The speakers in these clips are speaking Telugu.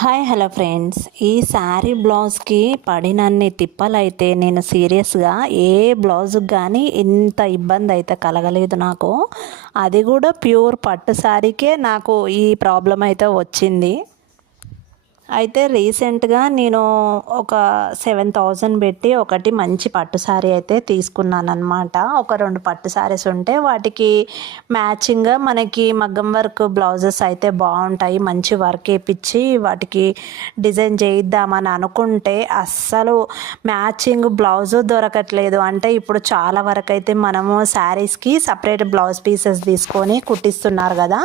హాయ్ హలో ఫ్రెండ్స్, ఈ శారీ బ్లౌజ్కి పడినన్ని తిప్పలైతే నేను సీరియస్గా ఏ బ్లౌజ్కి కానీ ఇంత ఇబ్బంది అయితే కలగలేదు నాకు. అది కూడా ప్యూర్ పట్టు శారీకే నాకు ఈ ప్రాబ్లం అయితే వచ్చింది. అయితే రీసెంట్గా నేను ఒక 7,000 పెట్టి ఒకటి మంచి పట్టు శారీ అయితే తీసుకున్నాను అనమాట. ఒక 2 పట్టు శారీస్ ఉంటే వాటికి మ్యాచింగ్గా మనకి మగ్గం వర్క్ బ్లౌజెస్ అయితే బాగుంటాయి. మంచి వర్క్ వేయించి వాటికి డిజైన్ చేయిద్దామని అనుకుంటే అస్సలు మ్యాచింగ్ బ్లౌజు దొరకట్లేదు. అంటే ఇప్పుడు చాలా వరకు అయితే మనము శారీస్కి సపరేట్ బ్లౌజ్ పీసెస్ తీసుకొని కుట్టిస్తున్నారు కదా,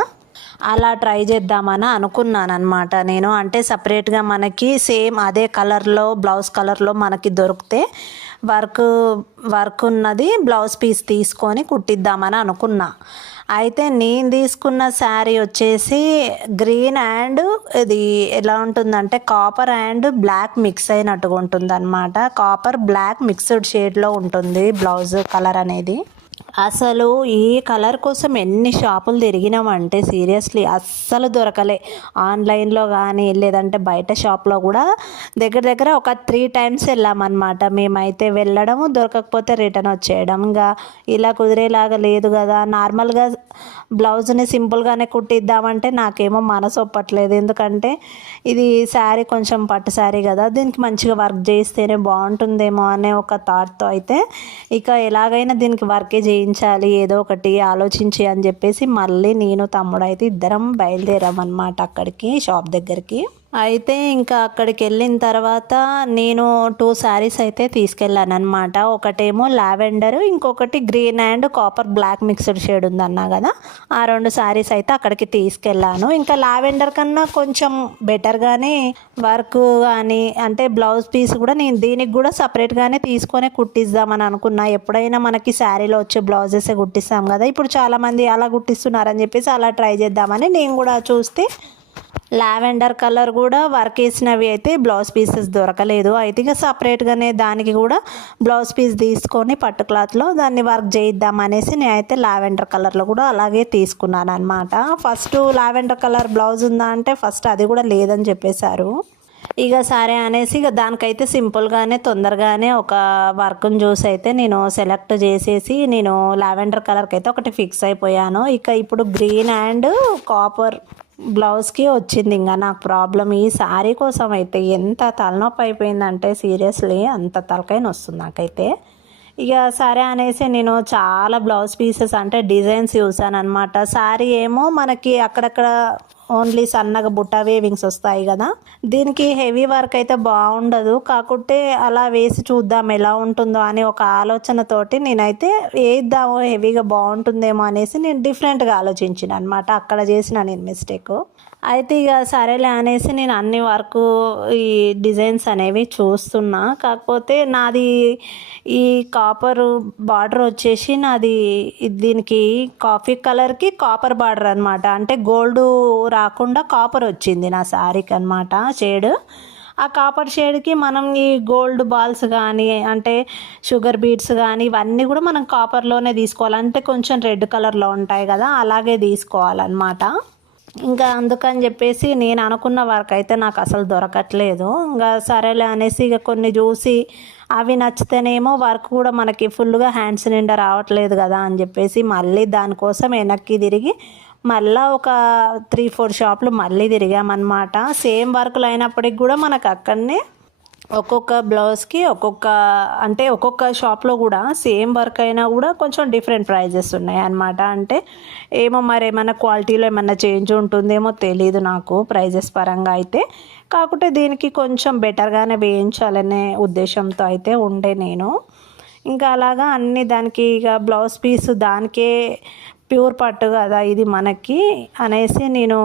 అలా ట్రై చేద్దామని అనుకున్నాను అనమాట నేను. అంటే సపరేట్గా మనకి సేమ్ అదే కలర్లో బ్లౌజ్ కలర్లో మనకి దొరికితే వర్క్ ఉన్నది బ్లౌజ్ పీస్ తీసుకొని కుట్టిద్దామని అనుకున్నా. అయితే నేను తీసుకున్న శారీ వచ్చేసి గ్రీన్ అండ్ ఇది ఎలా ఉంటుందంటే కాపర్ అండ్ బ్లాక్ మిక్స్ అయినట్టుగా ఉంటుంది అనమాట. కాపర్ బ్లాక్ మిక్స్డ్ షేడ్లో ఉంటుంది బ్లౌజ్ కలర్ అనేది. అసలు ఈ కలర్ కోసం ఎన్ని షాపులు తిరిగినామంటే సీరియస్లీ అస్సలు దొరకలే. ఆన్లైన్లో కానీ లేదంటే బయట షాప్లో కూడా దగ్గర దగ్గర ఒక 3 times వెళ్ళామన్నమాట. మేమైతే వెళ్ళడము, దొరకకపోతే రిటర్న్ వచ్చేయడం. ఇంకా ఇలా కుదిరేలాగా లేదు కదా. నార్మల్గా బ్లౌజ్ని సింపుల్గానే కుట్టిద్దామంటే నాకేమో మనసు ఒప్పట్లేదు. ఎందుకంటే ఇది శారీ కొంచెం పట్టు శారీ కదా, దీనికి మంచిగా వర్క్ చేస్తేనే బాగుంటుందేమో అనే ఒక థాట్తో అయితే ఇక ఎలాగైనా దీనికి వర్కే చేయించాలి ఏదో ఒకటి ఆలోచించి అని చెప్పేసి మళ్ళీ నేను తమ్ముడు అయితే ఇద్దరం బయలుదేరామన్నమాట అక్కడికి, షాప్ దగ్గరికి. అయితే ఇంకా అక్కడికి వెళ్ళిన తర్వాత నేను 2 శారీస్ అయితే తీసుకెళ్ళాను అనమాట. ఒకటేమో లావెండర్, ఇంకొకటి green and copper black mixed shade ఉందన్నా కదా, ఆ 2 శారీస్ అయితే అక్కడికి తీసుకెళ్ళాను. ఇంకా లావెండర్ కన్నా కొంచెం బెటర్గానే వర్క్ కానీ అంటే బ్లౌజ్ పీస్ కూడా నేను దీనికి కూడా సపరేట్గానే తీసుకొని కుట్టిద్దామని అనుకున్నా. ఎప్పుడైనా మనకి శారీలో వచ్చే బ్లౌజెస్ కుట్టిస్తాం కదా, ఇప్పుడు చాలామంది అలా కుట్టిస్తున్నారని చెప్పేసి అలా ట్రై చేద్దామని నేను కూడా చూస్తే లావెండర్ కలర్ కూడా వర్క్ వేసినవి అయితే బ్లౌజ్ పీసెస్ దొరకలేదు. అయితే ఇక సపరేట్గానే దానికి కూడా బ్లౌజ్ పీస్ తీసుకొని పట్టు క్లాత్లో దాన్ని వర్క్ చేయిద్దాం అనేసి నేనైతే లావెండర్ కలర్లో కూడా అలాగే తీసుకున్నాను అనమాట. ఫస్ట్ లావెండర్ కలర్ బ్లౌజ్ ఉందా అంటే ఫస్ట్ అది కూడా లేదని చెప్పేశారు. ఇక సరే అనేసి ఇక దానికైతే సింపుల్గానే తొందరగానే ఒక వర్క్ని చూసి అయితే నేను సెలెక్ట్ చేసేసి నేను లావెండర్ కలర్కి అయితే ఒకటి ఫిక్స్ అయిపోయాను. ఇక ఇప్పుడు గ్రీన్ అండ్ కాపర్ బ్లౌజ్కి వచ్చింది ఇంకా నాకు ప్రాబ్లం. ఈ శారీ కోసం అయితే ఎంత తలనొప్పి అయిపోయిందంటే సీరియస్లీ అంత తలకాయ వస్తుంది నాకైతే. ఇక సరే అనేసి నేను చాలా బ్లౌజ్ పీసెస్ అంటే డిజైన్స్ చూసాను అనమాట. శారీ ఏమో మనకి అక్కడక్కడ ఓన్లీ సన్నగా బుట్ట వేవింగ్స్ వస్తాయి కదా, దీనికి హెవీ వర్క్ అయితే బాగుండదు. కాకుంటే అలా వేసి చూద్దాం ఎలా ఉంటుందో అని ఒక ఆలోచనతోటి నేనైతే వేద్దాము హెవీగా బాగుంటుందేమో అనేసి నేను డిఫరెంట్గా ఆలోచించిన అనమాట. అక్కడ చేసిన నేను మిస్టేక్. అయితే ఇక సరేలే అనేసి నేను అన్ని వరకు ఈ డిజైన్స్ అనేవి చూస్తున్నా. కాకపోతే నాది ఈ కాపర్ బార్డర్ వచ్చేసి నాది దీనికి కాఫీ కలర్కి కాపర్ బార్డర్ అనమాట. అంటే గోల్డ్ రాకుండా కాపర్ వచ్చింది నా శారీకి అనమాట షేడ్. ఆ కాపర్ షేడ్కి మనం ఈ గోల్డ్ బాల్స్ కానీ అంటే షుగర్ బీడ్స్ కానీ ఇవన్నీ కూడా మనం కాపర్లోనే తీసుకోవాలి. అంటే కొంచెం రెడ్ కలర్లో ఉంటాయి కదా, అలాగే తీసుకోవాలన్నమాట. ఇంకా అందుకని చెప్పేసి నేను అనుకున్న వర్క్ అయితే నాకు అసలు దొరకట్లేదు. ఇంకా సరేలే అనేసి ఇక కొన్ని చూసి అవి నచ్చితేనేమో వర్క్ కూడా మనకి ఫుల్గా హ్యాండ్స్ నిండా రావట్లేదు కదా అని చెప్పేసి మళ్ళీ దానికోసం వెనక్కి తిరిగి మళ్ళీ ఒక 3-4 షాపులు మళ్ళీ తిరిగామన్నమాట. సేమ్ వర్క్లు అయినప్పటికి కూడా మనకు అక్కడనే ఒక్కొక్క బ్లౌజ్కి ఒక్కొక్క షాప్లో కూడా సేమ్ వర్క్ అయినా కూడా కొంచెం డిఫరెంట్ ప్రైజెస్ ఉన్నాయి అన్నమాట. అంటే ఏమో మరి ఏమైనా క్వాలిటీలో ఏమన్నా చేంజ్ ఉంటుందేమో తెలీదు నాకు ప్రైజెస్ పరంగా అయితే. కాకుంటే దీనికి కొంచెం బెటర్గానే వేయించాలనే ఉద్దేశంతో అయితే ఉండే నేను. ఇంకా అలాగా అన్ని దానికి ఇక బ్లౌజ్ పీస్ దానికే ప్యూర్ పట్టు కదా ఇది మనకి అనేసి నేను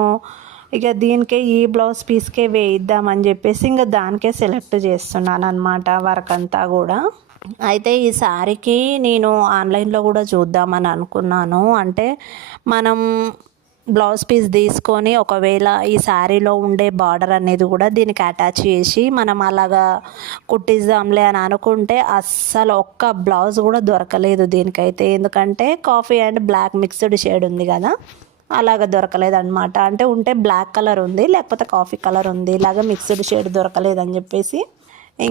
ఇక దీనికే ఈ బ్లౌజ్ పీస్కే వేయిద్దామని చెప్పేసి ఇంకా దానికే సెలెక్ట్ చేస్తున్నాను అనమాట వర్క్ అంతా కూడా. అయితే ఈ శారీకి నేను ఆన్లైన్లో కూడా చూద్దామని అనుకున్నాను. అంటే మనం బ్లౌజ్ పీస్ తీసుకొని ఒకవేళ ఈ శారీలో ఉండే బార్డర్ అనేది కూడా దీనికి అటాచ్ చేసి మనం అలాగా కుట్టిద్దాంలే అని అనుకుంటే అస్సలు ఒక్క బ్లౌజ్ కూడా దొరకలేదు దీనికైతే. ఎందుకంటే coffee and black mixed shade ఉంది కదా, అలాగ దొరకలేదన్నమాట. అంటే ఉంటే బ్లాక్ కలర్ ఉంది, లేకపోతే కాఫీ కలర్ ఉంది, ఇలాగ మిక్స్డ్ షేడ్ దొరకలేదని చెప్పేసి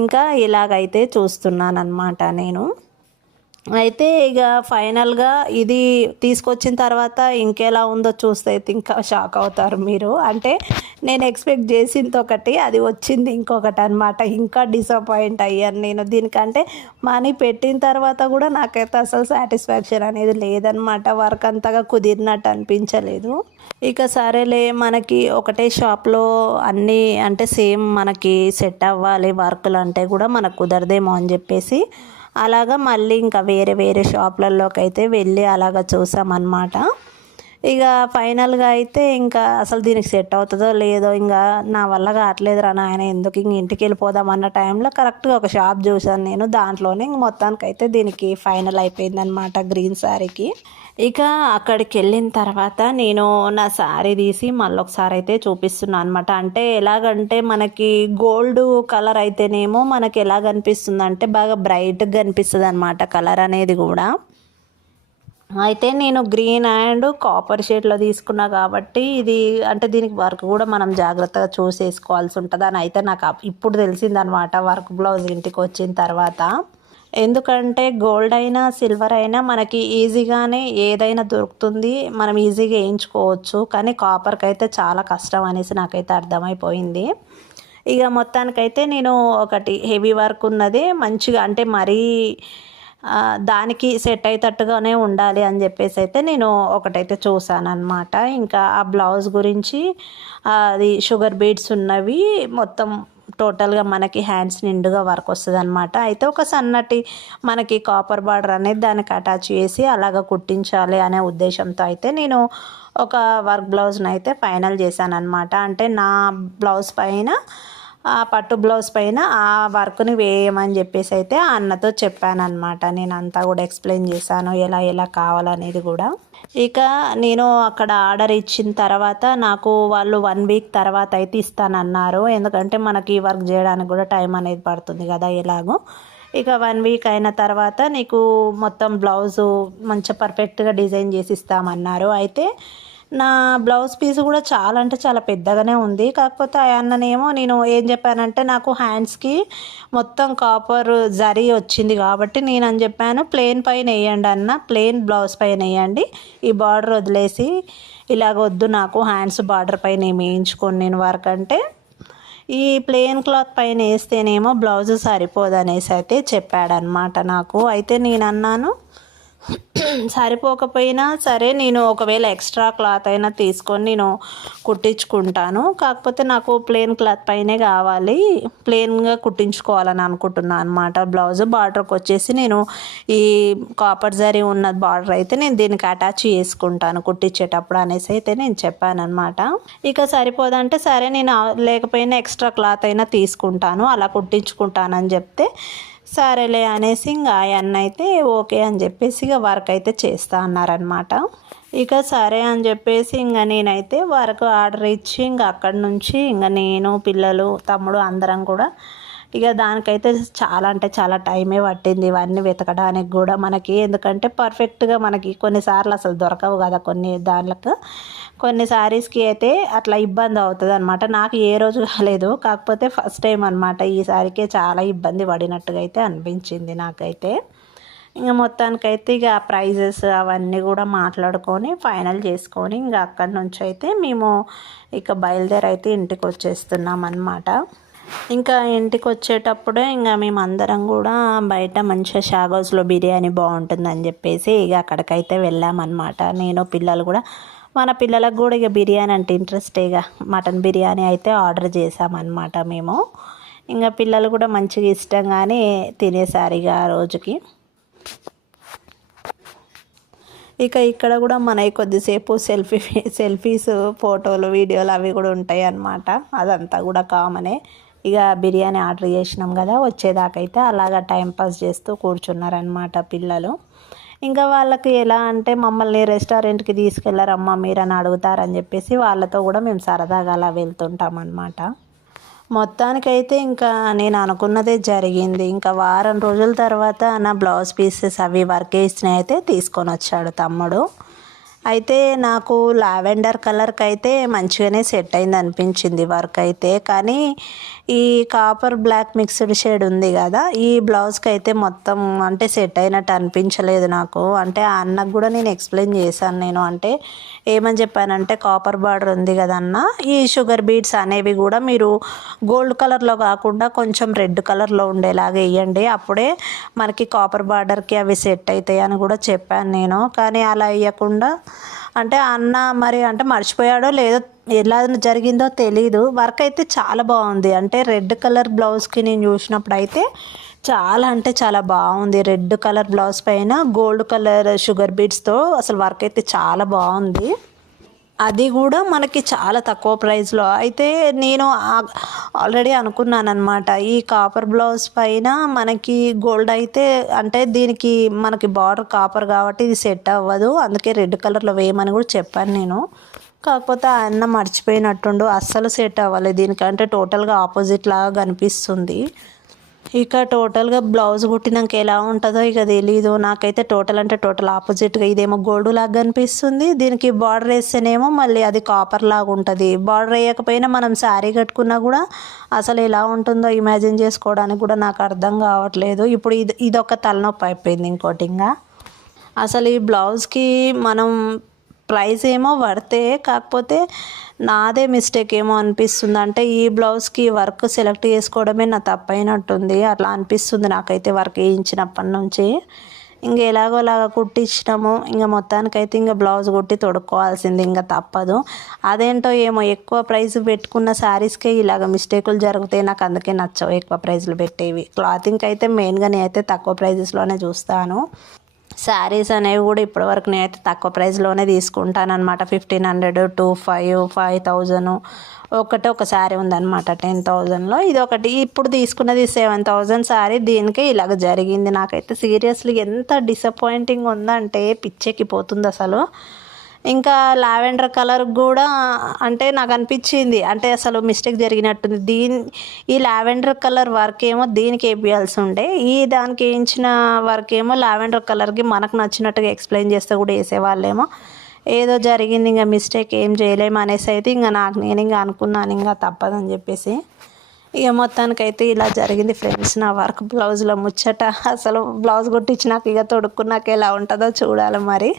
ఇంకా ఇలాగైతే చూస్తున్నానన్నమాట నేను. అయితే ఇక ఫైనల్గా ఇది తీసుకొచ్చిన తర్వాత ఇంకెలా ఉందో చూస్తే అయితే ఇంకా షాక్ అవుతారు మీరు. అంటే నేను ఎక్స్పెక్ట్ చేసింది ఒకటి, అది వచ్చింది ఇంకొకటి అనమాట. ఇంకా డిసప్పాయింట్ అయ్యాను నేను. దీనికంటే మనీ పెట్టిన తర్వాత కూడా నాకైతే అసలు సాటిస్ఫాక్షన్ అనేది లేదనమాట. వర్క్ అంతగా కుదిరినట్టు అనిపించలేదు. ఇక సరేలే, మనకి ఒకటే షాప్లో అన్నీ అంటే సేమ్ మనకి సెట్ అవ్వాలి వర్కులు అంటే కూడా మనకు కుదరదేమో అని చెప్పేసి అలాగా మళ్ళీ ఇంకా వేరే వేరే షాపులలోకి అయితే వెళ్ళి అలాగ చూసామన్నమాట. ఇక ఫైనల్గా అయితే ఇంకా అసలు దీనికి సెట్ అవుతుందో లేదో, ఇంకా నా వల్ల కావట్లేదు రా నాయన, ఎందుకు ఇంక ఇంటికి వెళ్ళిపోదాం అన్న టైంలో కరెక్ట్గా ఒక షాప్ చూసాను నేను. దాంట్లోనే ఇంక మొత్తానికైతే దీనికి ఫైనల్ అయిపోయిందనమాట, గ్రీన్ శారీకి. ఇక అక్కడికి వెళ్ళిన తర్వాత నేను నా శారీ తీసి మళ్ళీ ఒకసారి అయితే చూపిస్తున్నాను అనమాట. అంటే ఎలాగంటే మనకి గోల్డ్ కలర్ అయితేనేమో మనకి ఎలా కనిపిస్తుంది అంటే బాగా బ్రైట్గా కనిపిస్తుంది అనమాట కలర్ అనేది కూడా. అయితే నేను గ్రీన్ అండ్ కాపర్ షేడ్లో తీసుకున్నా కాబట్టి ఇది అంటే దీనికి వర్క్ కూడా మనం జాగ్రత్తగా చూసి వేసుకోవాల్సి ఉంటుంది అని అయితే నాకు ఇప్పుడు తెలిసిందనమాట వర్క్ బ్లౌజ్ ఇంటికి వచ్చిన తర్వాత. ఎందుకంటే గోల్డ్ అయినా సిల్వర్ అయినా మనకి ఈజీగానే ఏదైనా దొరుకుతుంది, మనం ఈజీగా వేయించుకోవచ్చు. కానీ కాపర్కి అయితే చాలా కష్టం అనేసి నాకైతే అర్థమైపోయింది. ఇక మొత్తానికైతే నేను ఒకటి హెవీ వర్క్ ఉన్నది మంచిగా అంటే మరీ దానికి సెట్ అయ్యేటట్టుగానే ఉండాలి అని చెప్పేసి అయితే నేను ఒకటైతే చూసాను అనమాట. ఇంకా ఆ బ్లౌజ్ గురించి అది షుగర్ బీడ్స్ ఉన్నవి మొత్తం టోటల్గా మనకి హ్యాండ్స్ నిండుగా వర్క్ వస్తుంది అనమాట. అయితే ఒక సన్నటి మనకి కాపర్ బార్డర్ అనేది దానికి అటాచ్ చేసి అలాగ కుట్టించాలి అనే ఉద్దేశంతో అయితే నేను ఒక వర్క్ బ్లౌజ్ని అయితే ఫైనల్ చేశాను అనమాట. అంటే నా బ్లౌజ్ పైన ఆ పట్టు బ్లౌజ్ పైన ఆ వర్క్ని వేయమని చెప్పేసి అయితే ఆ అన్నతో చెప్పాను అనమాట. నేను అంతా కూడా ఎక్స్ప్లెయిన్ చేశాను ఎలా ఎలా కావాలనేది కూడా. ఇక నేను అక్కడ ఆర్డర్ ఇచ్చిన తర్వాత నాకు వాళ్ళు 1 వీక్ తర్వాత అయితే ఇస్తానన్నారు. ఎందుకంటే మనకి ఈ వర్క్ చేయడానికి కూడా టైం అనేది పడుతుంది కదా ఎలాగో. ఇక 1 వీక్ అయిన తర్వాత నీకు మొత్తం బ్లౌజు మంచిగా పర్ఫెక్ట్గా డిజైన్ చేసి ఇస్తామన్నారు. అయితే నా బ్లౌజ్ పీస్ కూడా చాలా అంటే చాలా పెద్దగానే ఉంది. కాకపోతే ఆ అన్ననేమో నేను ఏం చెప్పానంటే నాకు హ్యాండ్స్కి మొత్తం కాపర్ జరీ వచ్చింది కాబట్టి నేను అని చెప్పాను ప్లెయిన్ పైన వేయండి అన్న, ప్లెయిన్ బ్లౌజ్ పైన వేయండి, ఈ బార్డర్ వదిలేసి ఇలాగ వద్దు నాకు హ్యాండ్స్ బార్డర్ పైన ఏమి వేయించుకోండి నేను వర్క్ అంటే ఈ ప్లెయిన్ క్లాత్ పైన వేస్తేనేమో బ్లౌజ్ సరిపోదనేసి అయితే చెప్పాడనమాట నాకు. అయితే నేను అన్నాను సరిపోకపోయినా సరే నేను ఒకవేళ ఎక్స్ట్రా క్లాత్ అయినా తీసుకొని నేను కుట్టించుకుంటాను, కాకపోతే నాకు ప్లెయిన్ క్లాత్ పైనే కావాలి, ప్లెయిన్గా కుట్టించుకోవాలని అనుకుంటున్నాను అనమాట. బ్లౌజ్ బార్డర్కి వచ్చేసి నేను ఈ కాపర్ జరీ ఉన్న బార్డర్ అయితే నేను దీనికి అటాచ్ చేసుకుంటాను కుట్టించేటప్పుడు అనేసి అయితే నేను చెప్పాను అనమాట. ఇక సరిపోదంటే సరే నేను లేకపోయినా ఎక్స్ట్రా క్లాత్ అయినా తీసుకుంటాను అలా కుట్టించుకుంటానని చెప్తే సరేలే అనేసి ఇంకా ఆయన అయితే ఓకే అని చెప్పేసి ఇక వర్క్ అయితే చేస్తా అన్నారనమాట. ఇక సరే అని చెప్పేసి ఇంకా నేనైతే వర్క్ ఆర్డర్ ఇచ్చి ఇంకా అక్కడి నుంచి ఇంకా నేను పిల్లలు తమ్ముడు అందరం కూడా ఇక దానికైతే చాలా అంటే చాలా టైమే పట్టింది ఇవన్నీ వెతకడానికి కూడా మనకి. ఎందుకంటే పర్ఫెక్ట్గా మనకి కొన్నిసార్లు అసలు దొరకవు కదా కొన్ని శారీస్కి అయితే అట్లా ఇబ్బంది అవుతుంది అనమాట. నాకు ఏ రోజు కాలేదు, కాకపోతే ఫస్ట్ టైం అనమాట ఈ శారీకే చాలా ఇబ్బంది పడినట్టుగా అయితే అనిపించింది నాకైతే. ఇంకా మొత్తానికైతే ఇక ప్రైజెస్ అవన్నీ కూడా మాట్లాడుకొని ఫైనల్ చేసుకొని ఇంకా అక్కడి నుంచి అయితే మేము ఇక బయలుదేరైతే ఇంటికి వచ్చేస్తున్నాం అన్నమాట. ఇంకా ఇంటికి వచ్చేటప్పుడే ఇంకా మేమందరం కూడా బయట మంచిగా షాగోస్లో బిర్యానీ బాగుంటుందని చెప్పేసి ఇక అక్కడికైతే వెళ్ళామన్నమాట. నేను పిల్లలు కూడా, మన పిల్లలకు కూడా ఇక బిర్యానీ అంటే ఇంట్రెస్ట్, ఇక మటన్ బిర్యానీ అయితే ఆర్డర్ చేసామన్నమాట మేము. ఇంకా పిల్లలు కూడా మంచిగా ఇష్టంగానే తినేసారు ఇక ఆ రోజుకి. ఇక ఇక్కడ కూడా మనకి కొద్దిసేపు సెల్ఫీస్ ఫోటోలు వీడియోలు అవి కూడా ఉంటాయి అన్నమాట. అదంతా కూడా కామనే. ఇక బిర్యానీ ఆర్డర్ చేసినాం కదా, వచ్చేదాకైతే అలాగా టైంపాస్ చేస్తూ కూర్చున్నారనమాట పిల్లలు. ఇంకా వాళ్ళకి ఎలా అంటే మమ్మల్ని రెస్టారెంట్కి తీసుకెళ్లారమ్మా మీరని అడుగుతారని చెప్పేసి వాళ్ళతో కూడా మేము సరదాగా అలా వెళ్తుంటాం అన్నమాట. మొత్తానికైతే ఇంకా నేను అనుకున్నదే జరిగింది. ఇంకా వారం రోజుల తర్వాత నా బ్లౌజ్ పీసెస్ అవి వర్క్ వేసినవి అయితే తీసుకొని వచ్చాడు తమ్ముడు. అయితే నాకు లావెండర్ కలర్కి అయితే మంచిగానే సెట్ అయింది అనిపించింది వర్క్ అయితే. కానీ ఈ కాపర్ బ్లాక్ మిక్స్డ్ షేడ్ ఉంది కదా, ఈ బ్లౌజ్కి అయితే మొత్తం అంటే సెట్ అయినట్టు అనిపించలేదు నాకు. అంటే ఆ అన్నకు కూడా నేను ఎక్స్ప్లెయిన్ చేశాను. నేను అంటే ఏమని చెప్పానంటే, కాపర్ బార్డర్ ఉంది కదన్న, ఈ షుగర్ బీడ్స్ అనేవి కూడా మీరు గోల్డ్ కలర్లో కాకుండా కొంచెం రెడ్ కలర్లో ఉండేలాగా వేయండి, అప్పుడే మనకి కాపర్ బార్డర్కి అవి సెట్ అవుతాయి అని కూడా చెప్పాను నేను. కానీ అలా వేయకుండా అంటే అన్న మరి అంటే మర్చిపోయాడో లేదో, ఎలా జరిగిందో తెలీదు. వర్క్ అయితే చాలా బాగుంది. అంటే రెడ్ కలర్ బ్లౌజ్కి నేను చూసినప్పుడు అయితే చాలా అంటే చాలా బాగుంది. రెడ్ కలర్ బ్లౌజ్ పైన గోల్డ్ కలర్ షుగర్ బీడ్స్తో అసలు వర్క్ అయితే చాలా బాగుంది. అది కూడా మనకి చాలా తక్కువ ప్రైస్లో. అయితే నేను ఆల్రెడీ అనుకున్నాను అనమాట, ఈ కాపర్ బ్లౌజ్ పైన మనకి గోల్డ్ అయితే అంటే దీనికి మనకి బార్డర్ కాపర్ కాబట్టి ఇది సెట్ అవ్వదు, అందుకే రెడ్ కలర్లో వేయమని కూడా చెప్పాను నేను. కాకపోతే ఆ అన్న మర్చిపోయినట్టుండు, అస్సలు సెట్ అవ్వలేదు దీనికంటే, టోటల్గా ఆపోజిట్ లాగా కనిపిస్తుంది. ఇక టోటల్గా బ్లౌజ్ కుట్టినాక ఎలా ఉంటుందో ఇక తెలీదు నాకైతే. టోటల్ అంటే టోటల్ ఆపోజిట్గా ఇదేమో గోల్డ్ లాగా కనిపిస్తుంది, దీనికి బార్డర్ వేస్తేనేమో మళ్ళీ అది కాపర్ లాగా ఉంటుంది. బార్డర్ వేయకపోయినా మనం శారీ కట్టుకున్నా కూడా అసలు ఎలా ఉంటుందో ఇమాజిన్ చేసుకోవడానికి కూడా నాకు అర్థం కావట్లేదు. ఇప్పుడు ఇదొక తలనొప్పి అయిపోయింది. ఇంకోటి ఇంకా అసలు ఈ బ్లౌజ్కి మనం ప్రైస్ ఏమో పడితే, కాకపోతే నాదే మిస్టేక్ ఏమో అనిపిస్తుంది. అంటే ఈ బ్లౌజ్కి వర్క్ సెలెక్ట్ చేసుకోవడమే నా తప్పైనట్టుంది, అట్లా అనిపిస్తుంది నాకైతే. వర్క్ వేయించినప్పటి నుంచి ఇంకా ఎలాగోలాగా కుట్టించినాము, ఇంకా మొత్తానికైతే ఇంకా బ్లౌజ్ కుట్టి తొడుక్కోవాల్సింది, ఇంకా తప్పదు. అదేంటో ఏమో ఎక్కువ ప్రైస్ పెట్టుకున్న శారీస్కే ఇలాగ మిస్టేకులు జరుగుతాయి. నాకు అందుకే నచ్చవు ఎక్కువ ప్రైజ్లు పెట్టేవి. క్లాతింగ్కి అయితే మెయిన్గా నేనైతే తక్కువ ప్రైజెస్లోనే చూస్తాను. శారీస్ అనేవి కూడా ఇప్పటివరకు నేనైతే తక్కువ ప్రైస్లోనే తీసుకుంటాను అనమాట. 1500 to 5000 ఒక శారీ ఉందన్నమాట 10,000లో. ఇది ఒకటి ఇప్పుడు తీసుకున్నది 7,000 శారీ, దీనికి ఇలాగ జరిగింది. నాకైతే సీరియస్లీ ఎంత డిసప్పాయింటింగ్ ఉందంటే పిచ్చెక్కిపోతుంది అసలు. ఇంకా లావెండర్ కలర్ కూడా అంటే నాకు అనిపించింది అంటే అసలు మిస్టేక్ జరిగినట్టుంది. ఈ లావెండర్ కలర్ వర్క్ ఏమో దీనికి వేయాల్సి ఉండే, ఈ దానికి వేయించిన వర్క్ ఏమో లావెండర్ కలర్కి మనకు నచ్చినట్టుగా ఎక్స్ప్లెయిన్ చేస్తే కూడా వేసేవాళ్ళేమో. ఏదో జరిగింది, ఇంకా మిస్టేక్ ఏం చేయలేము అనేసి అయితే ఇంకా నేను ఇంకా అనుకున్నాను, ఇంకా తప్పదని చెప్పేసి. ఇక మొత్తానికైతే ఇలా జరిగింది ఫ్రెండ్స్ నా వర్క్ బ్లౌజ్లో ముచ్చట. అసలు బ్లౌజ్ కుట్టించినాక ఇక తొడుక్కున్నాక ఎలా ఉంటుందో చూడాలి మరి.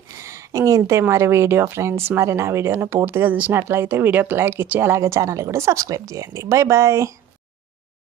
ఇంక ఇంతే మరి వీడియో ఫ్రెండ్స్. మరి నా వీడియోని పూర్తిగా చూసినట్లయితే వీడియోకి లైక్ ఇచ్చి అలాగే ఛానల్ కూడా సబ్స్క్రైబ్ చేయండి. Bye bye.